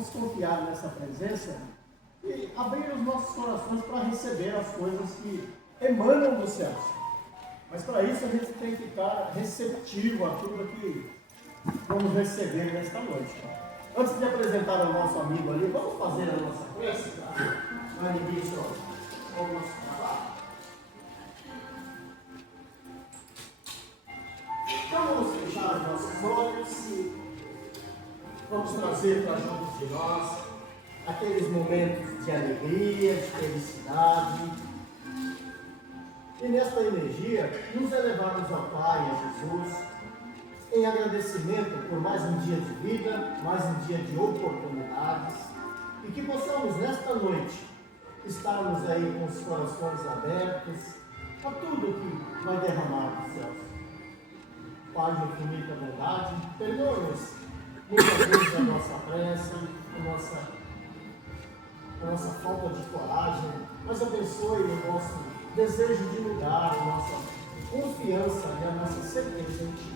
vamos confiar nessa presença e abrir os nossos corações para receber as coisas que emanam do céu. Mas para isso a gente tem que ficar receptivo a tudo que vamos receber nesta noite. Antes de apresentar o nosso amigo ali, vamos fazer a nossa prece para início ao nosso trabalho. Então vamos fechar os nossos olhos e vamos trazer para junto de nós aqueles momentos de alegria, de felicidade. E nesta energia, nos elevarmos ao Pai, a Jesus, em agradecimento por mais um dia de vida, mais um dia de oportunidades, e que possamos nesta noite estarmos aí com os corações abertos a tudo que vai derramar dos céus. Pai de infinita bondade, perdoe-nos muitas vezes a nossa pressa, a nossa falta de coragem, mas abençoe o nosso desejo de mudar, a nossa confiança e a nossa certeza em Ti.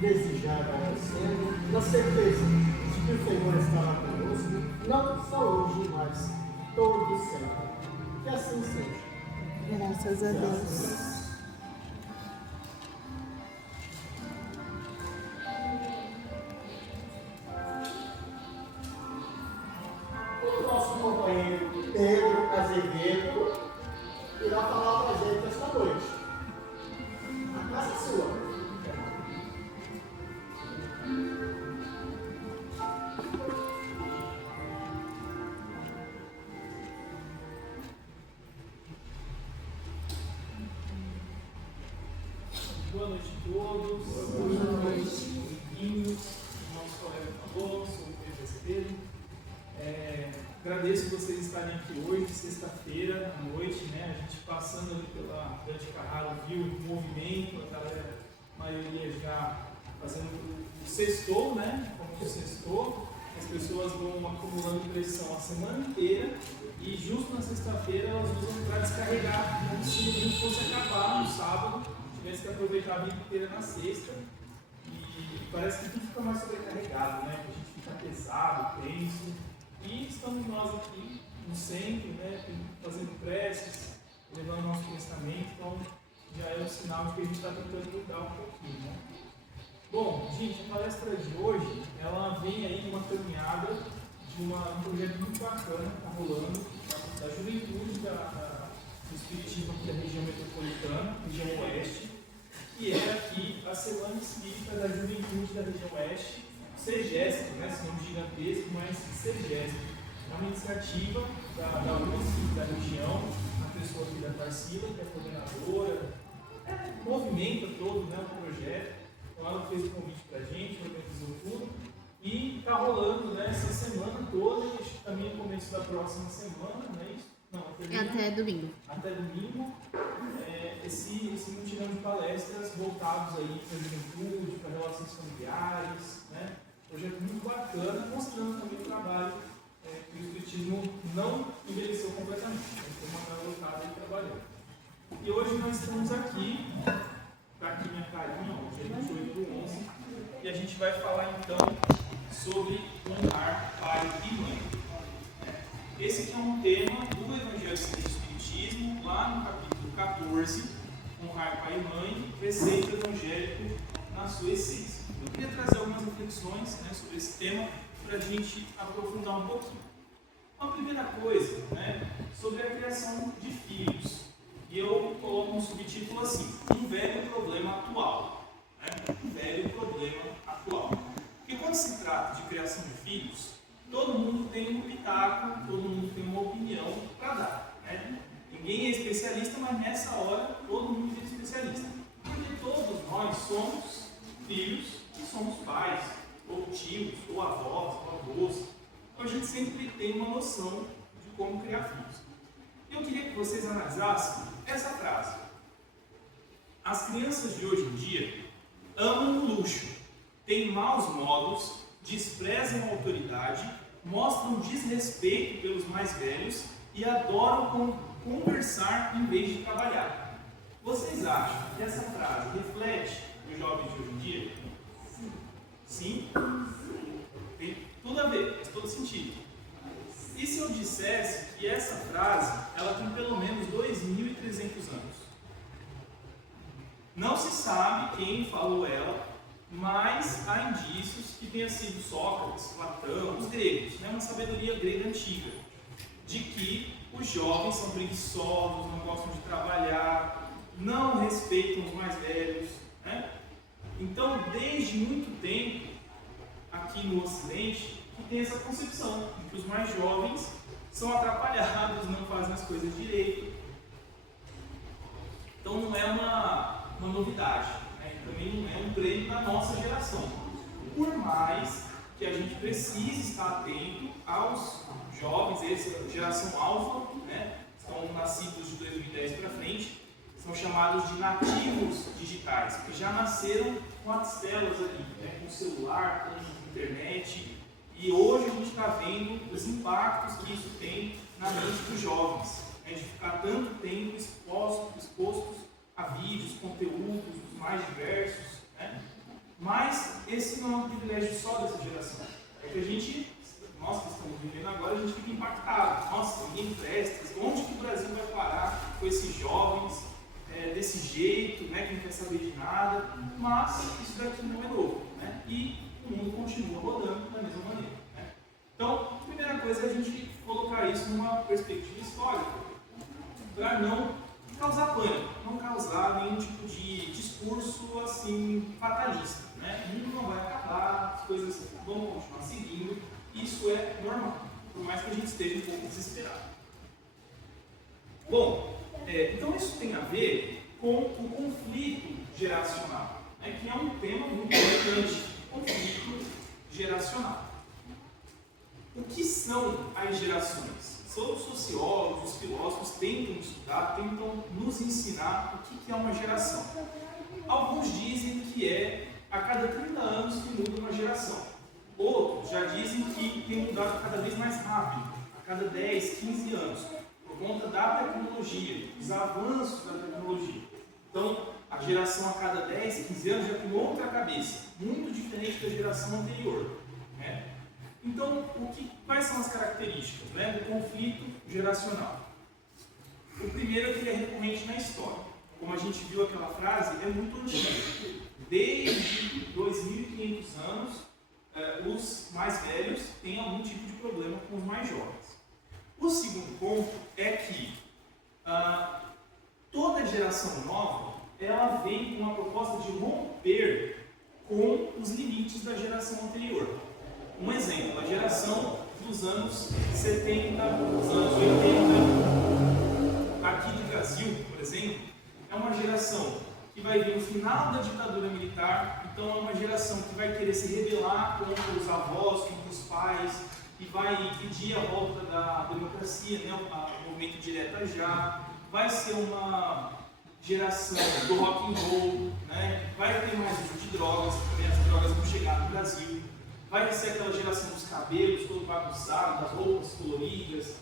Desde já agradecendo, na certeza de que o Senhor estará conosco, não só hoje, mas todo sempre. Que assim seja. Graças a Deus. O nosso companheiro Pedro Azevedo irá falar para a gente esta noite. A casa é sua. Boa noite a todos. Boa noite. Bem-vindos. O nosso colega falou, sou o Pedro Azevedo. Agradeço vocês estarem aqui hoje, sexta-feira à noite, né? A gente passando ali pela Grande Carrara, viu o movimento, a galera, a maioria já fazendo o sextou, né? Como o sextou, as pessoas vão acumulando pressão a semana inteira e justo na sexta-feira elas usam para descarregar, como se o dia fosse acabar no sábado, tivesse que aproveitar a vida inteira na sexta. E parece que tudo fica mais sobrecarregado, né? Que a gente fica pesado, tenso. E estamos nós aqui no centro, né, fazendo preces, levando nosso pensamento, então já é um sinal de que a gente está tentando mudar um pouquinho, né? Bom, gente, a palestra de hoje, ela vem aí uma caminhada de um projeto muito bacana que está rolando, da juventude do Espiritismo aqui da região metropolitana, região oeste, que é aqui a Semana Espírita da Juventude da região oeste, CEGESP, né, esse nome gigantesco, mas CEGESP. É uma iniciativa da USP, da região, a pessoa aqui da Tarsila, que é coordenadora, movimenta todo, né, o projeto. Então ela fez o convite para a gente, organizou tudo, e está rolando, né, essa semana toda, acho que também no começo da próxima semana, não é isso? Não, Até domingo. Até domingo, esse mutirão de palestras voltados aí para a juventude, para relações familiares, né? Projeto muito bacana, mostrando também o trabalho que o Espiritismo não envelheceu completamente. Tem uma garotada aí trabalhando. E hoje nós estamos aqui, está aqui minha carinha, hoje é 28/11, e a gente vai falar então sobre honrar pai e mãe. Esse aqui é um tema do Evangelho segundo o Espiritismo, lá no capítulo 14, honrar pai e mãe, preceito evangélico na sua essência. Eu queria trazer algumas reflexões, né, sobre esse tema para a gente aprofundar um pouquinho. Uma primeira coisa, né, sobre a criação de filhos. E eu coloco um subtítulo assim: um velho problema atual. Né? Um velho problema atual. Porque quando se trata de criação de filhos, todo mundo tem um pitaco, todo mundo tem uma opinião para dar. Né? Ninguém é especialista, mas nessa hora todo mundo é especialista. Porque todos nós somos filhos e somos pais, ou tios, ou avós, ou avós. Então a gente sempre tem uma noção de como criar filhos. Eu queria que vocês analisassem essa frase. As crianças de hoje em dia amam o luxo, têm maus modos, desprezam a autoridade, mostram desrespeito pelos mais velhos e adoram conversar em vez de trabalhar. Vocês acham que essa frase reflete os jovens de hoje em dia? Sim? Tem tudo a ver. todo sentido. E se eu dissesse que essa frase, ela tem pelo menos 2.300 anos? Não se sabe quem falou ela, mas há indícios que tenha sido Sócrates, Platão, os gregos, né? Uma sabedoria grega antiga, de que os jovens são preguiçosos, não gostam de trabalhar, não respeitam os mais velhos, né? Então, desde muito tempo, aqui no Ocidente, que tem essa concepção de que os mais jovens são atrapalhados, não fazem as coisas direito. Então, não é uma novidade, né? Também não é um prêmio da nossa geração. Por mais que a gente precise estar atento aos jovens, essa geração alfa, né? São nascidos de 2010 para frente, são chamados de nativos digitais, que já nasceram com as telas ali, né? Com celular, com internet, e hoje a gente está vendo os impactos que isso tem na mente dos jovens, né? De ficar tanto tempo expostos a vídeos, conteúdos dos mais diversos, né? Mas esse não é um privilégio só dessa geração, é que a gente, nós que estamos vivendo agora, a gente fica impactado. Nossa, ninguém presta, onde que o Brasil vai parar com esses jovens desse jeito, né, que não quer saber de nada? Mas isso daqui não é novo, né? E o mundo continua rodando da mesma maneira, né? Então, a primeira coisa é a gente colocar isso numa perspectiva histórica, para não causar pânico, não causar nenhum tipo de discurso assim fatalista, né? O mundo não vai acabar, as coisas vão continuar seguindo, isso é normal, por mais que a gente esteja um pouco desesperado. Bom, então isso tem a ver com o conflito geracional, né? Que é um tema muito importante, conflito geracional. O que são as gerações? Os sociólogos, os filósofos tentam estudar, tentam nos ensinar o que é uma geração. Alguns dizem que é a cada 30 anos que muda uma geração. Outros já dizem que tem mudado cada vez mais rápido, a cada 10, 15 anos, por conta da tecnologia, dos avanços da tecnologia. Então, a geração a cada 10, 15 anos já tem outra cabeça, muito diferente da geração anterior, né? Então, quais são as características, né, do conflito geracional? O primeiro é que ele é recorrente na história. Como a gente viu aquela frase, é muito antigo. Desde 2.500 anos, os mais velhos têm algum tipo de problema com os mais jovens. O segundo ponto é que toda geração nova, ela vem com uma proposta de romper com os limites da geração anterior. Um exemplo, a geração dos anos 70, dos anos 80, aqui no Brasil, por exemplo, é uma geração que vai vir no final da ditadura militar, então é uma geração que vai querer se rebelar contra os avós, contra os pais, e vai pedir a volta da democracia, né, o movimento direta já, vai ser uma geração do rock and roll, né, vai ter mais uso de drogas, também as drogas vão chegar no Brasil. Vai ser aquela geração dos cabelos, todo bagunçado, das roupas coloridas.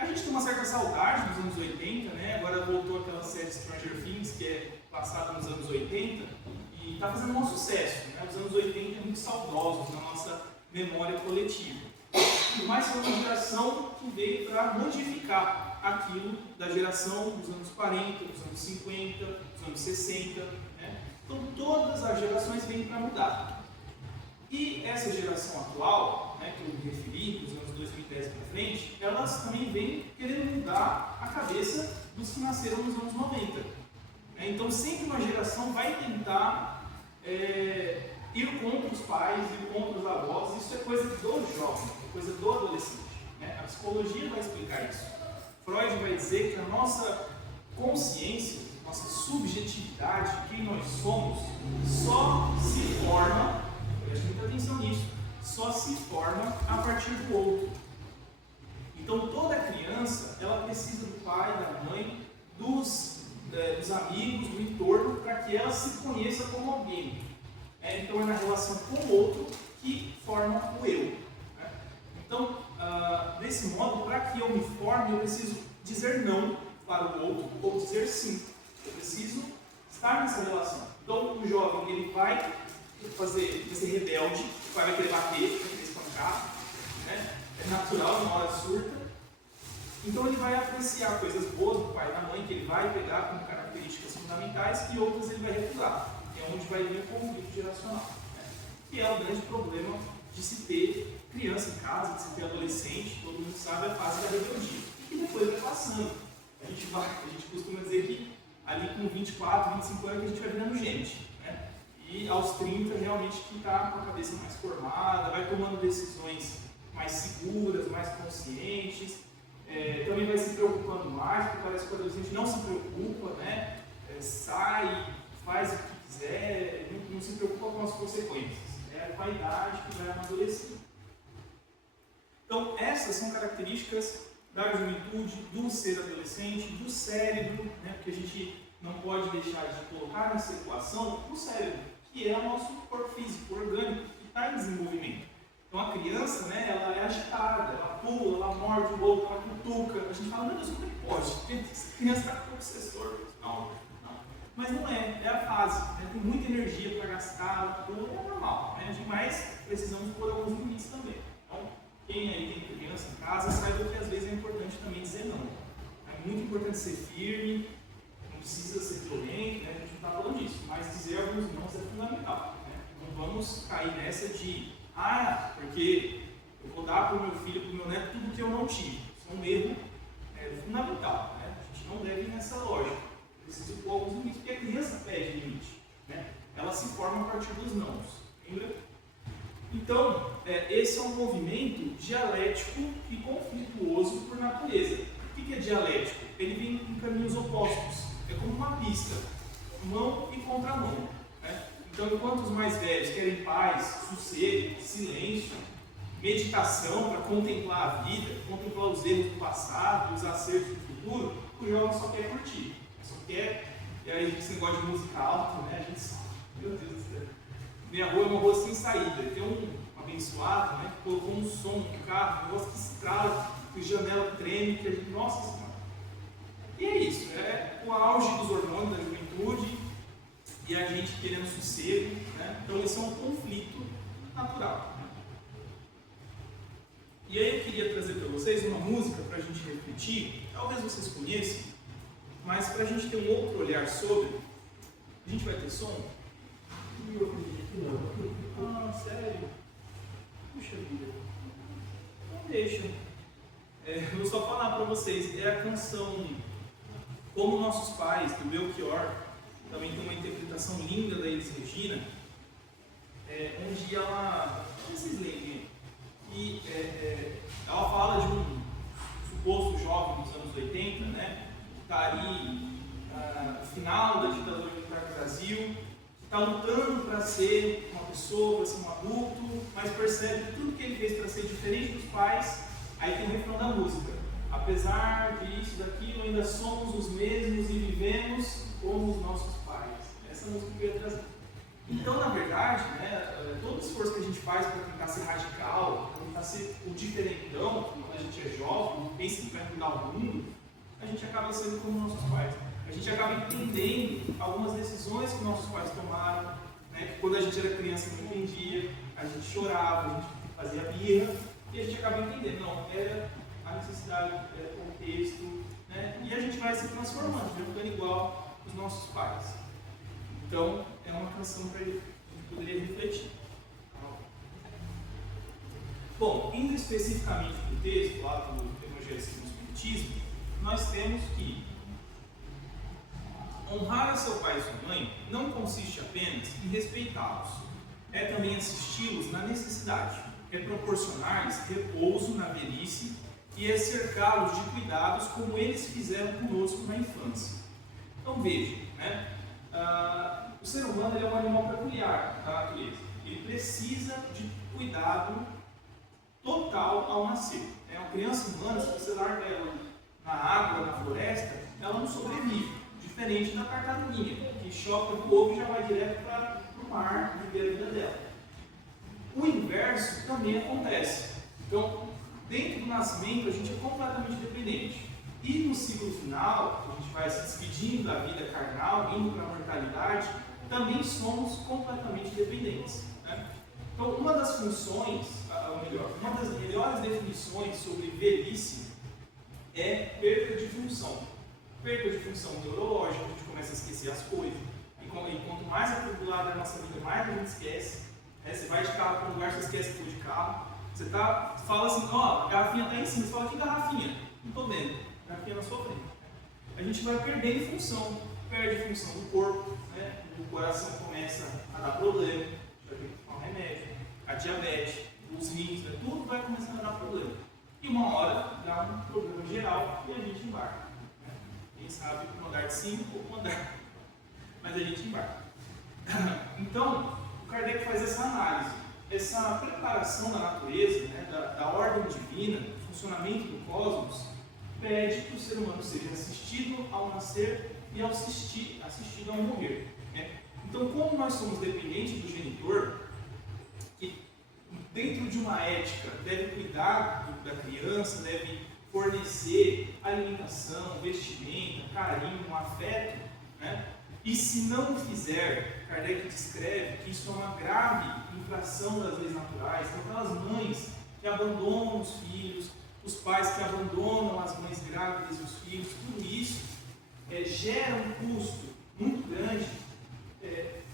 A gente tem uma certa saudade dos anos 80, né? Agora voltou aquela série Stranger Things, que é passada nos anos 80, e está fazendo um sucesso, né? Os anos 80 muito saudosos na nossa memória coletiva. Mas foi uma geração que veio para modificar aquilo da geração dos anos 40, dos anos 50, dos anos 60, né? Então todas as gerações vêm para mudar. E essa geração atual, né, que eu me referi, dos anos 2010 para frente, elas também vêm querendo mudar a cabeça dos que nasceram nos anos 90. Então sempre uma geração vai tentar ir contra os pais, ir contra os avós. Isso é coisa do jovem, é coisa do adolescente, né? A psicologia vai explicar isso. Freud vai dizer que a nossa consciência, nossa subjetividade, quem nós somos, só se forma, preste muita atenção nisso, só se forma a partir do outro. Então toda criança, ela precisa do pai, da mãe, dos amigos, do entorno, para que ela se conheça como alguém. Então é na relação com o outro que forma o eu. Então, desse modo, para que eu me forme, eu preciso dizer não para o outro ou dizer sim. Eu preciso estar nessa relação. Então o jovem, ele vai ser rebelde, vai querer bater, vai querer espancar, né? É natural, uma hora surta. Então ele vai apreciar coisas boas do pai e da mãe, que ele vai pegar como características fundamentais, e outras ele vai recusar. É onde vai vir o conflito geracional, né? Que é o grande problema de se ter criança em casa, de se ter adolescente. Todo mundo sabe a fase da rebeldia, e que depois vai passando. A gente costuma dizer que ali com 24, 25 anos que a gente vai virando gente, né? E aos 30 realmente que está com a cabeça mais formada, vai tomando decisões mais seguras, mais conscientes, também vai se preocupando mais, porque parece que o adolescente não se preocupa, né? Sai, faz o que quiser, não se preocupa com as consequências. É a vaidade que vai amadurecer. Então, essas são características da juventude, do ser adolescente, do cérebro, né? Porque a gente não pode deixar de colocar nessa equação o cérebro, que é o nosso corpo físico, orgânico, que está em desenvolvimento. Então a criança, né, ela é agitada, ela pula, ela morde o outro, ela cutuca. A gente fala, meu Deus, como é que pode? Essa criança está com obsessor. Não. Mas não é, é a fase. Né? Tem muita energia para gastar, tudo é normal. Né? Mas precisamos pôr alguns limites também. Então, quem aí tem criança em casa, saiba que às vezes é importante também dizer não. É muito importante ser firme, não precisa ser violento, né? A gente não está falando disso, mas dizer alguns não é fundamental. Né? Não vamos cair nessa de porque eu vou dar para o meu filho, para o meu neto, tudo que eu não tive. Isso é um erro fundamental. Né? A gente não deve ir nessa lógica. Precisa pôr alguns limites, porque a criança pede limite. Né? Ela se forma a partir dos nãos. Lembra? Então, esse é um movimento dialético e conflituoso por natureza. O que é dialético? Ele vem em caminhos opostos. É como uma pista, mão e contramão. Né? Então, enquanto os mais velhos querem paz, sossego, silêncio, meditação para contemplar a vida, contemplar os erros do passado, os acertos do futuro, o jovem só quer curtir, só quer. E aí a gente se gosta de música alta, né? A gente, meu Deus do céu, minha rua é uma rua sem saída. Tem um abençoado, né, que colocou um som no carro, um negócio que estrala, que a janela treme, que a gente, nossa Senhora. E é isso, é o auge dos hormônios da juventude e a gente querendo sossego, né? Então esse é um conflito natural. Né? E aí eu queria trazer para vocês uma música para a gente refletir, talvez vocês conheçam, mas para a gente ter um outro olhar sobre. A gente vai ter som? Ah, sério? Puxa vida. Não deixa. Eu vou só falar para vocês, é a canção Como Nossos Pais, do Belchior. Também tem uma interpretação linda da Elis Regina, onde ela, vocês leem, e ela fala de um suposto jovem dos anos 80, né, que está ali no final da ditadura militar do Brasil, que está lutando para ser uma pessoa, para ser um adulto, mas percebe que tudo que ele fez para ser diferente dos pais. Aí tem o refrão da música: apesar disso, daquilo, ainda somos os mesmos e vivemos como os nossos pais. Essa música que eu ia trazer. Então, na verdade, né, todo esforço que a gente faz para tentar ser radical, para tentar ser o diferentão, quando a gente é jovem, pensa que vai mudar o mundo, a gente acaba sendo como nossos pais. A gente acaba entendendo algumas decisões que nossos pais tomaram, né, que quando a gente era criança não entendia, a gente chorava, a gente fazia birra, e a gente acaba entendendo, não, era a necessidade, era o contexto, né, e a gente vai se transformando, ficando igual os nossos pais. Então, é uma canção para a gente poderia refletir. Bom, indo especificamente para o texto, lá do Evangelho segundo o Espiritismo, nós temos que honrar a seu pai e sua mãe não consiste apenas em respeitá-los, é também assisti-los na necessidade, é proporcionar-lhes repouso na velhice e é cercá-los de cuidados como eles fizeram conosco na infância. Então veja, né? O ser humano é um animal peculiar da natureza. Ele precisa de cuidado total ao nascer. Uma criança humana, se você larga ela na água, na floresta, ela não sobrevive. Diferente da tartaruguinha, que choca do ovo e já vai direto para o mar viver a vida dela. O inverso também acontece. Então, dentro do nascimento, a gente é completamente dependente. E no ciclo final, a gente vai se despedindo da vida carnal, indo para a mortalidade, também somos completamente dependentes. Né? Então, uma das funções, melhor. Uma das melhores definições sobre velhice é perda de função. Perda de função neurológica, a gente começa a esquecer as coisas. E quanto mais atribulada é a nossa vida, mais a gente esquece. Você vai de carro para um lugar, você esquece que foi de carro. Você fala assim, ó, a garrafinha está em cima. Você fala, que garrafinha? Não estou vendo. A garrafinha na sua frente. A gente vai perdendo função. Perde função do corpo, né? O coração começa a dar problema. A gente vai ter que tomar um remédio. A diabetes, os rins, né? Tudo vai começando a dar problema. E uma hora dá um problema geral e a gente embarca. Né? Quem sabe com um andar de 5 ou com um andar. Mas a gente embarca. Então, o Kardec faz essa análise. Essa preparação da natureza, né, da ordem divina, do funcionamento do cosmos, pede que o ser humano seja assistido ao nascer e assistido ao morrer. Né? Então, como nós somos dependentes do genitor, que dentro de uma ética deve cuidar da criança, deve fornecer alimentação, vestimenta, carinho, afeto, né? E se não o fizer, Kardec descreve que isso é uma grave infração das leis naturais. Então, aquelas mães que abandonam os filhos, os pais que abandonam as mães grávidas e os filhos, tudo isso gera um custo muito grande,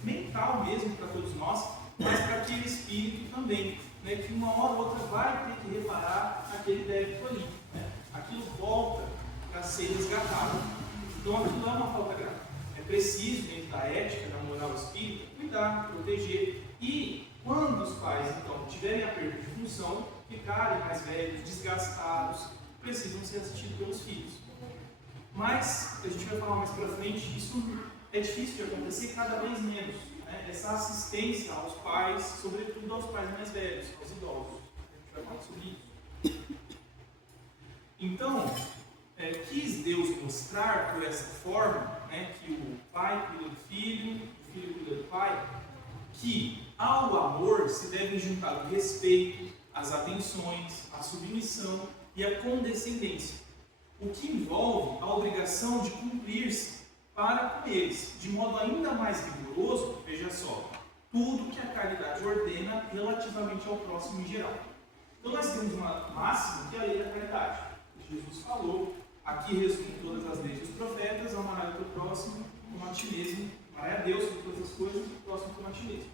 mental mesmo para todos nós, mas para aquele espírito também, né, que uma hora ou outra vai ter que reparar aquele débito ali. Né? Aquilo volta para ser resgatado. Então, aquilo é uma falta grave. É preciso, dentro da ética, da moral espírita, cuidar, proteger. E quando os pais, então, tiverem a perda de função, ficarem mais velhos, desgastados, precisam ser assistidos pelos filhos. Mas, a gente vai falar mais para frente, isso é difícil de acontecer cada vez menos. Né? Essa assistência aos pais, sobretudo aos pais mais velhos, aos idosos. A gente vai falar sobre isso. Então, quis Deus mostrar por essa forma, né, que o pai cuida do filho, o filho cuida do pai, que ao amor se devem juntar o respeito, as atenções, a submissão e a condescendência, o que envolve a obrigação de cumprir-se para com eles, de modo ainda mais rigoroso, veja só, tudo que a caridade ordena relativamente ao próximo em geral. Então nós temos uma máxima que é a lei da caridade. Jesus falou, aqui resume todas as leis dos profetas, amarás o teu próximo como a ti mesmo, amarás a Deus sobre todas as coisas, o próximo como a ti mesmo.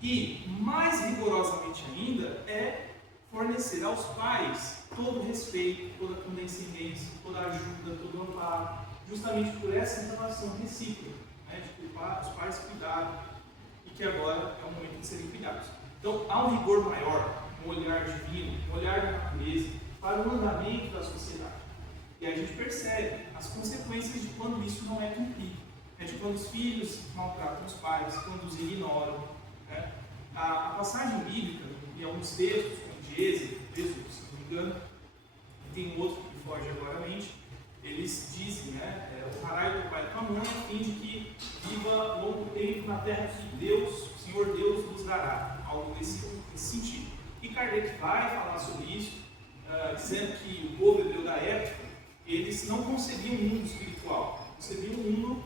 E, mais rigorosamente ainda, é fornecer aos pais todo o respeito, toda a condescendência, toda a ajuda, todo o amparo, justamente por essa relação recíproca, né, de que os pais cuidaram e que agora é o momento de serem cuidados. Então, há um rigor maior, um olhar divino, um olhar da natureza, para o andamento da sociedade. E aí a gente percebe as consequências de quando isso não é cumprido. De quando os filhos maltratam os pais, quando os ignoram. Né? A passagem bíblica, em alguns textos, como de Êxodo, se não me engano, e tem um outro que foge agora à mente, eles dizem, né, honrai o teu pai e tua mãe, a fim de que viva longo tempo na terra que Deus, o Senhor Deus, nos dará. Algo nesse sentido. E Kardec vai falar sobre isso, dizendo que o povo hebreu da época, eles não concebiam um mundo espiritual, concebiam um mundo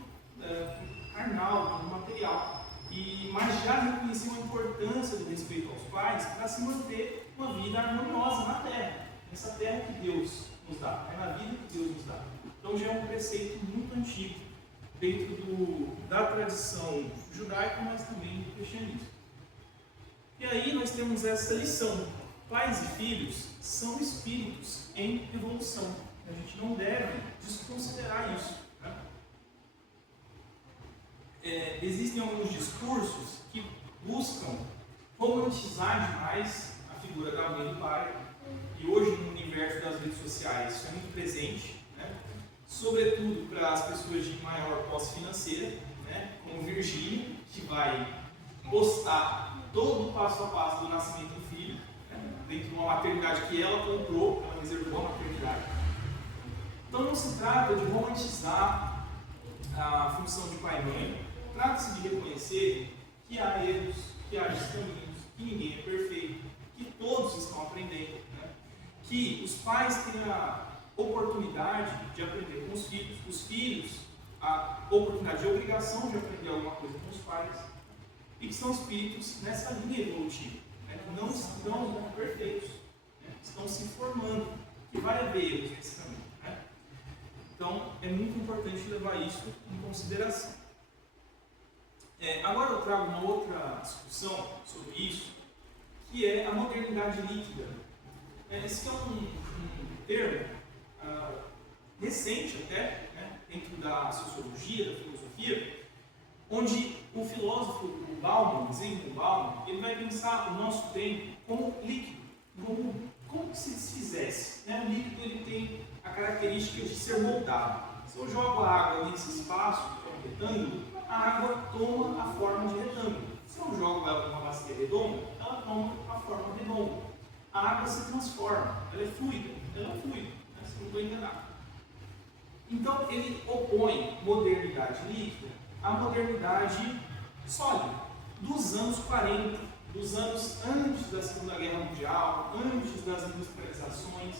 carnal, um mundo material. Mas já reconheciam a importância do respeito aos pais para se manter uma vida harmoniosa na terra, nessa terra que Deus nos dá, na vida que Deus nos dá. Então já é um preceito muito antigo, dentro da tradição judaica, mas também do cristianismo. E aí nós temos essa lição. Pais e filhos são espíritos em evolução. A gente não deve desconsiderar isso. Né? Existem alguns discursos que buscam romantizar demais a figura da mãe e do pai. E hoje, no universo das redes sociais, isso é muito presente. Né? Sobretudo para as pessoas de maior posse financeira, né? Como Virgínia, que vai postar todo o passo a passo do nascimento do filho, dentro de uma maternidade que ela comprou, ela reservou a maternidade. Então não se trata de romantizar a função de pai e mãe, trata-se de reconhecer que há erros, que há descaminhos, que ninguém é perfeito, que todos estão aprendendo, né? Que os pais têm a oportunidade de aprender com os filhos a oportunidade de obrigação de aprender alguma coisa com os pais, e que são espíritos nessa linha evolutiva, né? Não estão levar isso em consideração. Agora eu trago uma outra discussão sobre isso, que é a modernidade líquida. Esse é um termo recente até, né, dentro da sociologia, da filosofia, onde o filósofo Bauman, Zygmunt Bauman, ele vai pensar o nosso tempo como líquido, como se desfizesse. Né? O líquido ele tem a característica de ser moldado. Se eu jogo a água nesse espaço, que é um retângulo, a água toma a forma de retângulo. Se eu jogo ela numa bacia redonda, ela toma a forma redonda. A água se transforma, ela é fluida, né? Se não estou enganado. Então ele opõe modernidade líquida à modernidade sólida, dos anos 40, dos anos antes da Segunda Guerra Mundial, antes das industrializações.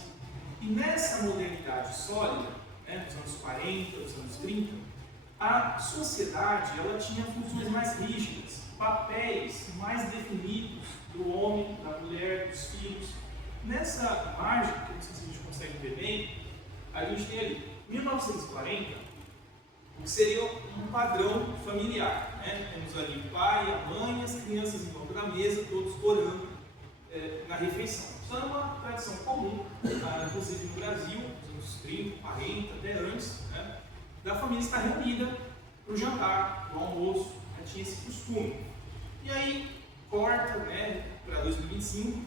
E nessa modernidade sólida, né, dos anos 40, dos anos 30, a sociedade ela tinha funções mais rígidas, papéis mais definidos do homem, da mulher, dos filhos. Nessa imagem, que não sei se a gente consegue ver bem, a gente tem ali 1940, o que seria um padrão familiar. Né? Temos ali o pai, a mãe, as crianças em volta da mesa, todos orando na refeição. Isso era uma tradição comum, inclusive no Brasil, nos anos 30, 40, até antes, né? Da família estar reunida para o jantar, para o almoço, né? Tinha esse costume. E aí, corta, né, para 2025,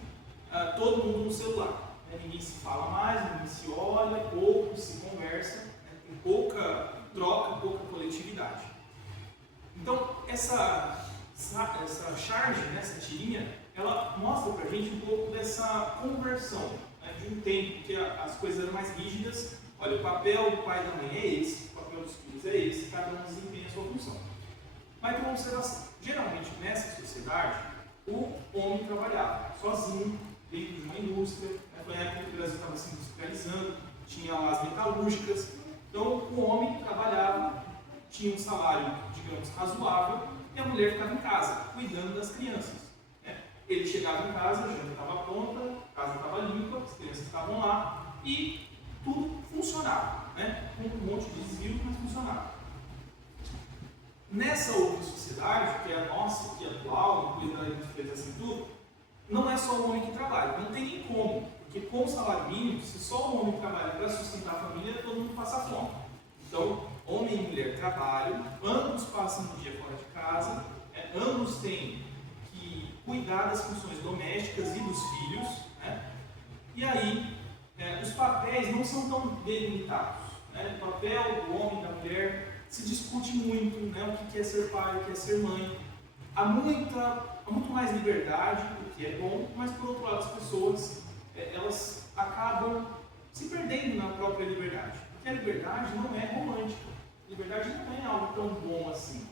todo mundo no celular. Né? Ninguém se fala mais, ninguém se olha, pouco se conversa, né? Tem pouca troca, pouca coletividade. Então, essa charge, né, essa tirinha, ela mostra para a gente um pouco dessa conversão, né, de um tempo que as coisas eram mais rígidas. Olha, o papel do pai e da mãe é esse, o papel dos filhos é esse, cada um desempenha a sua função. Mas tem uma observação. Geralmente, nessa sociedade, o homem trabalhava sozinho, dentro de uma indústria. Né, foi a época que o Brasil estava se industrializando, tinha lá as metalúrgicas. Então, o homem trabalhava, tinha um salário, digamos, razoável, e a mulher ficava em casa, cuidando das crianças. Né? Ele chegava em casa, a janta estava pronta, a casa estava limpa, as crianças estavam lá, e tudo funcionava. Né? Com um monte de desvio, mas funcionava. Nessa outra sociedade, que é a nossa, que é atual, incluindo a industrialização e tudo, não é só o homem que trabalha, não tem nem como. Porque com o salário mínimo, se só o homem trabalha para sustentar a família, todo mundo passa fome. Então, homem e mulher trabalham, ambos passam o dia fora de casa, ambos têm que cuidar das funções domésticas e dos filhos, né? E aí, os papéis não são tão delimitados. Né? O papel do homem e da mulher se discute muito, né? O que é ser pai, o que é ser mãe. Há muito mais liberdade, o que é bom, mas por outro lado as pessoas elas acabam se perdendo na própria liberdade. Porque a liberdade não é romântica. A liberdade não é algo tão bom assim.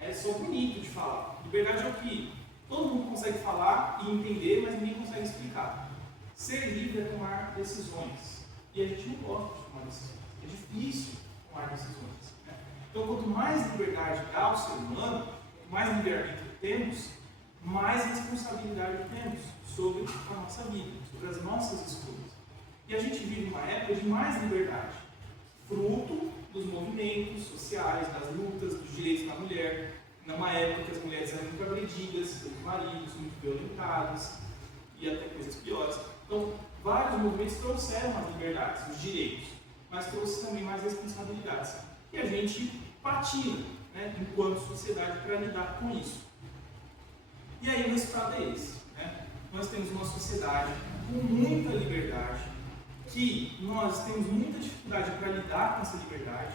É só bonito de falar. Liberdade é o que todo mundo consegue falar e entender, mas ninguém consegue explicar. Ser livre é tomar decisões. E a gente não gosta de tomar decisões. É difícil tomar decisões. Né? Então, quanto mais liberdade dá ao ser humano, quanto mais livre-arbítrio temos, mais responsabilidade temos sobre a nossa vida, sobre as nossas escolhas. E a gente vive uma época de mais liberdade, fruto dos movimentos sociais, das lutas, dos direitos da mulher, numa época que as mulheres eram muito agredidas pelos maridos, muito violentadas e até coisas piores. Então, vários movimentos trouxeram as liberdades, os direitos, mas trouxe também mais responsabilidades. E a gente patina, né, enquanto sociedade, para lidar com isso. E aí o resultado é esse. Né? Nós temos uma sociedade com muita liberdade, que nós temos muita dificuldade para lidar com essa liberdade,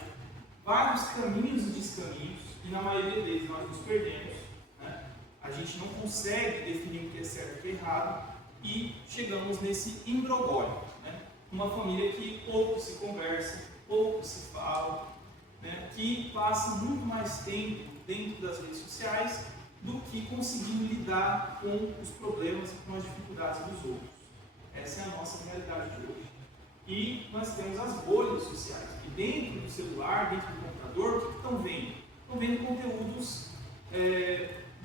vários caminhos e descaminhos, e na maioria deles nós nos perdemos. Né? A gente não consegue definir o que é certo e o que é errado, e chegamos nesse imbróglio. Né? Uma família que pouco se conversa, pouco se fala, né? Que passa muito mais tempo dentro das redes sociais do que conseguindo lidar com os problemas e com as dificuldades dos outros. Essa é a nossa realidade de hoje. E nós temos as bolhas sociais, que dentro do celular, dentro do computador, o que estão vendo? Estão vendo conteúdos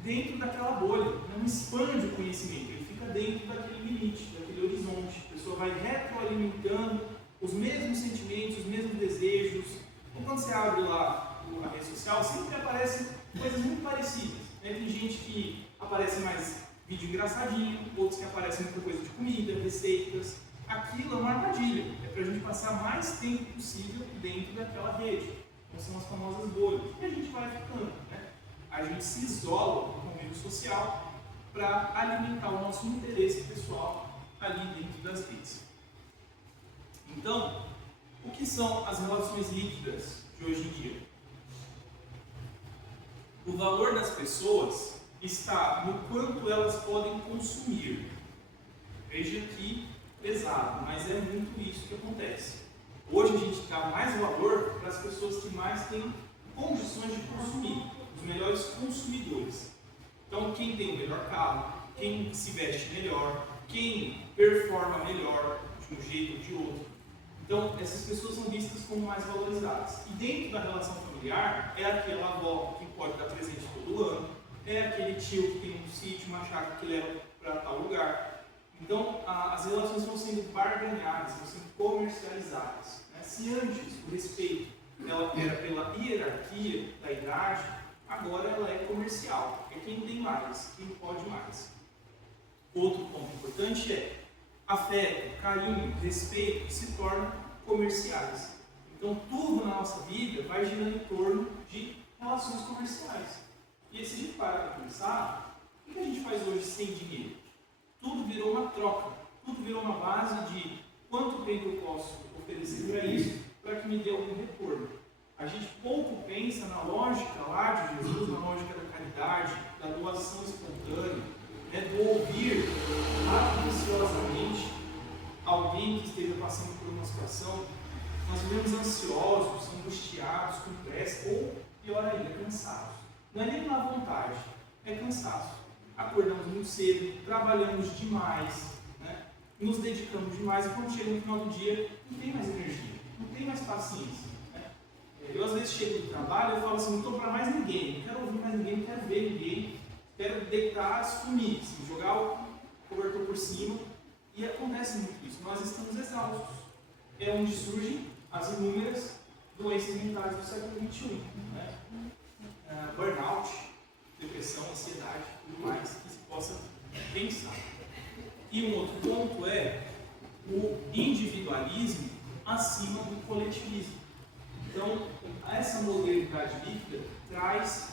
dentro daquela bolha. Não expande o conhecimento, ele fica dentro daquele limite, daquele horizonte. A pessoa vai retroalimentando os mesmos sentimentos, os mesmos desejos, Então, quando você abre lá a rede social, sempre aparecem coisas muito parecidas. Né? Tem gente que aparece mais vídeo engraçadinho, outros que aparecem muita coisa de comida, receitas. Aquilo é uma armadilha, é para a gente passar mais tempo possível dentro daquela rede. Então são as famosas bolhas. E a gente vai ficando, né? A gente se isola do convívio social para alimentar o nosso interesse pessoal ali dentro das redes. Então, o que são as relações líquidas de hoje em dia? O valor das pessoas está no quanto elas podem consumir. Veja que pesado, mas é muito isso que acontece. Hoje a gente dá mais valor para as pessoas que mais têm condições de consumir, os melhores consumidores. Então, quem tem o melhor carro, quem se veste melhor, quem performa melhor de um jeito ou de outro. Então, essas pessoas são vistas como mais valorizadas. E dentro da relação familiar, é aquela avó que pode dar presente todo ano, é aquele tio que tem um sítio, uma chácara que leva para tal lugar. Então, as relações vão sendo barganhadas, vão sendo comercializadas. Né? Se antes o respeito ela era pela hierarquia da idade, agora ela é comercial. É quem tem mais, quem pode mais. Outro ponto importante é afeto, carinho, respeito se tornam comerciais. Então, tudo na nossa vida vai girando em torno de relações comerciais. E se a gente parar para pensar, o que a gente faz hoje sem dinheiro? Tudo virou uma troca, tudo virou uma base de quanto tempo eu posso oferecer para isso, para que me dê algum retorno. A gente pouco pensa na lógica lá de Jesus, na lógica da caridade, da doação espontânea, né, do ouvir atenciosamente alguém que esteja passando por uma situação. Nós vivemos ansiosos, angustiados, com pressa, ou pior ainda, cansados. Não é nem má vontade, é cansaço. Acordamos muito cedo, trabalhamos demais, né? Nos dedicamos demais e quando chega no final do dia não tem mais energia, não tem mais paciência. Né? Eu às vezes chego do trabalho e falo assim, não estou para mais ninguém, não quero ouvir mais ninguém, não quero ver ninguém, quero deitar, sumir, assim, jogar o cobertor por cima. E acontece muito isso, nós estamos exaustos. É onde surgem as inúmeras doenças mentais do século XXI. Né? Burnout, depressão, ansiedade, tudo mais que se possa pensar. E um outro ponto é o individualismo acima do coletivismo. Então, essa modernidade líquida traz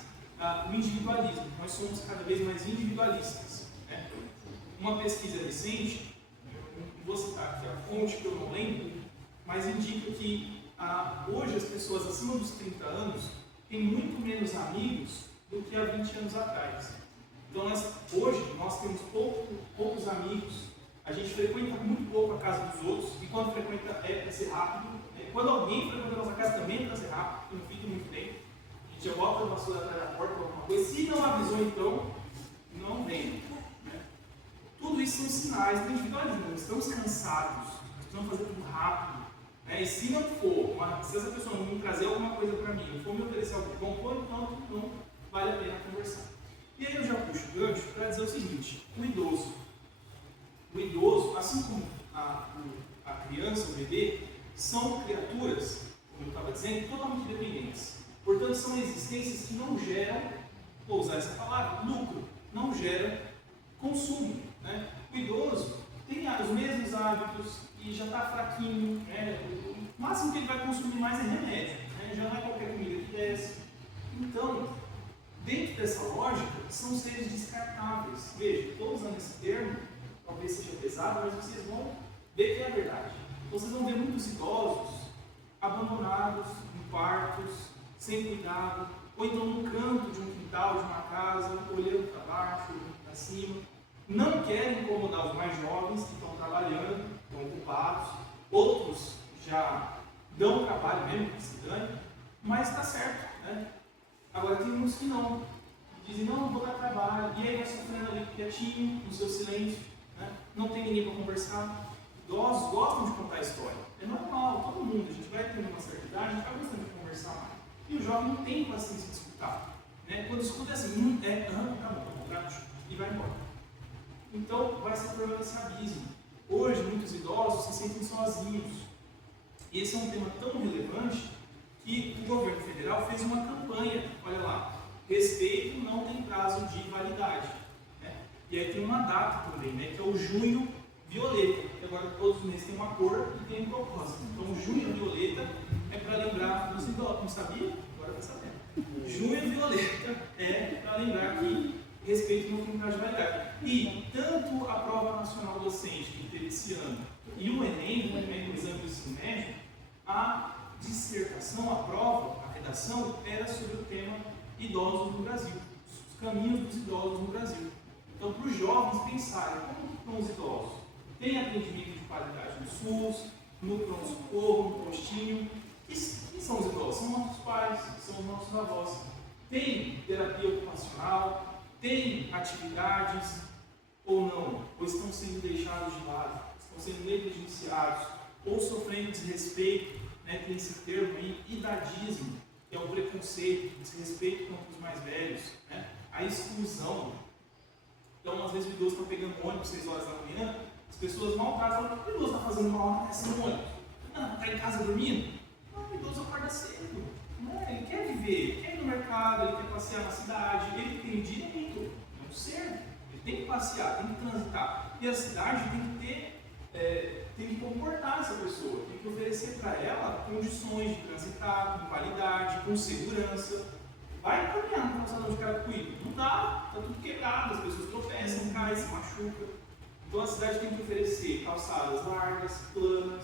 o individualismo. Nós somos cada vez mais individualistas. Né? Uma pesquisa recente, não vou citar aqui a fonte que eu não lembro, mas indica que hoje as pessoas acima dos 30 anos têm muito menos amigos do que há 20 anos atrás. Então, hoje, nós temos poucos amigos, a gente frequenta muito pouco a casa dos outros, e quando frequenta é para ser rápido. Quando alguém frequenta a nossa casa também é para ser rápido, não fica muito bem. A gente já bota a vassoura atrás da porta, alguma coisa. Se não avisou, então, não vem. Né? Tudo isso são sinais do individualismo. Estamos cansados, precisamos fazer tudo rápido. Né? E se não for, se essa pessoa não me trazer alguma coisa para mim, não for me oferecer algo bom, então não vale a pena conversar. E aí eu já puxo o gancho para dizer o seguinte: o idoso, assim como a criança, o bebê, são criaturas, como eu estava dizendo, totalmente dependentes. Portanto, são existências que não geram, vou usar essa palavra, lucro, não geram consumo. Né? O idoso tem os mesmos hábitos e já está fraquinho, né? O máximo que ele vai consumir mais é remédio, né? Já não é qualquer comida que desce. Então, dentro dessa lógica, são seres descartáveis. Veja, estou usando esse termo, talvez seja pesado, mas vocês vão ver que é a verdade. Vocês vão ver muitos idosos abandonados, em quartos, sem cuidado, ou então no canto de um quintal, de uma casa, olhando para baixo, olhando para cima. Não querem incomodar os mais jovens que estão trabalhando, estão ocupados. Outros já dão trabalho mesmo, que se dane, mas está certo, né? Agora tem uns que não, dizem, não vou dar trabalho, e aí vai sofrendo ali quietinho, no seu silêncio, né? Não tem ninguém para conversar. Idosos gostam de contar história, é normal, todo mundo, a gente vai tendo uma certa idade, a gente vai gostando de conversar mais. E o jovem não tem paciência de escutar, né? Quando escuta é assim, tá bom, e vai embora. Então vai se tornando esse abismo. Hoje muitos idosos se sentem sozinhos, e esse é um tema tão relevante que o governo federal fez uma campanha, olha lá, respeito não tem prazo de validade. Né? E aí tem uma data também, né, que é o junho violeta, que agora todos os meses tem uma cor e tem um propósito. Então, junho violeta é para lembrar dos idosos, não sabia? Agora está sabendo. Junho violeta é para lembrar que respeito não tem prazo de validade. E tanto a prova nacional docente que teve esse ano e o Enem, o exame do ensino médio, a dissertação, a prova, a redação era sobre o tema idosos no Brasil, os caminhos dos idosos no Brasil. Então, para os jovens pensarem como estão os idosos, tem atendimento de qualidade no SUS, no pronto-socorro, no postinho. Quem são os idosos? São nossos pais, são os nossos avós. Tem terapia ocupacional, tem atividades ou não, ou estão sendo deixados de lado, estão sendo negligenciados, ou sofrendo desrespeito, né? Tem esse termo aí, idadismo, que é o preconceito, desrespeito contra os mais velhos, né? A exclusão. Então, às vezes o idoso está pegando ônibus 6 horas da manhã, as pessoas maltratam, o que o idoso está fazendo uma hora dessa no ônibus? Está em casa dormindo? Não, o idoso acorda cedo, né? Ele quer viver, quer ir no mercado, ele quer passear na cidade, ele tem o direito, é um ser, ele tem que passear, tem que transitar. E a cidade tem que ter, tem que comportar essa pessoa, tem que oferecer para ela condições de transitar, com qualidade, com segurança. Vai caminhar no calçadão de Carapicuíba, não dá, está tudo quebrado, as pessoas tropeçam, caem, se machucam. Então a cidade tem que oferecer calçadas largas, planas,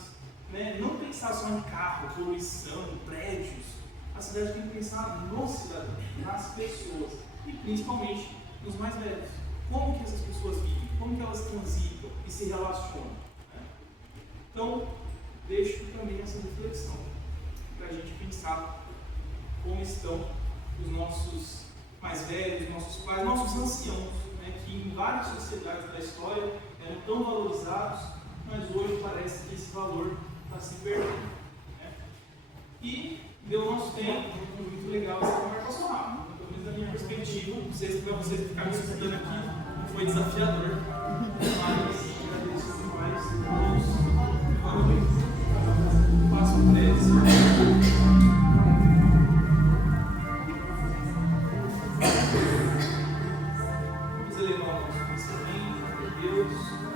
né? Não pensar só em carro, poluição, prédios. A cidade tem que pensar no cidadão, nas pessoas e principalmente nos mais velhos. Como que essas pessoas vivem, como que elas transitam e se relacionam. Né? Então, deixo também essa reflexão para a gente pensar como estão os nossos mais velhos, nossos pais, nossos anciãos, né, que em várias sociedades da história eram tão valorizados, mas hoje parece que esse valor está se perdendo. Né? E deu nosso tempo, foi muito legal essa conversa passou rápido. Pelo menos da minha perspectiva, não sei se para vocês ficarem me escutando aqui, foi desafiador, mas agradeço demais a todos. Agora passo por eles. Vamos elevar o nosso pensamento para Deus.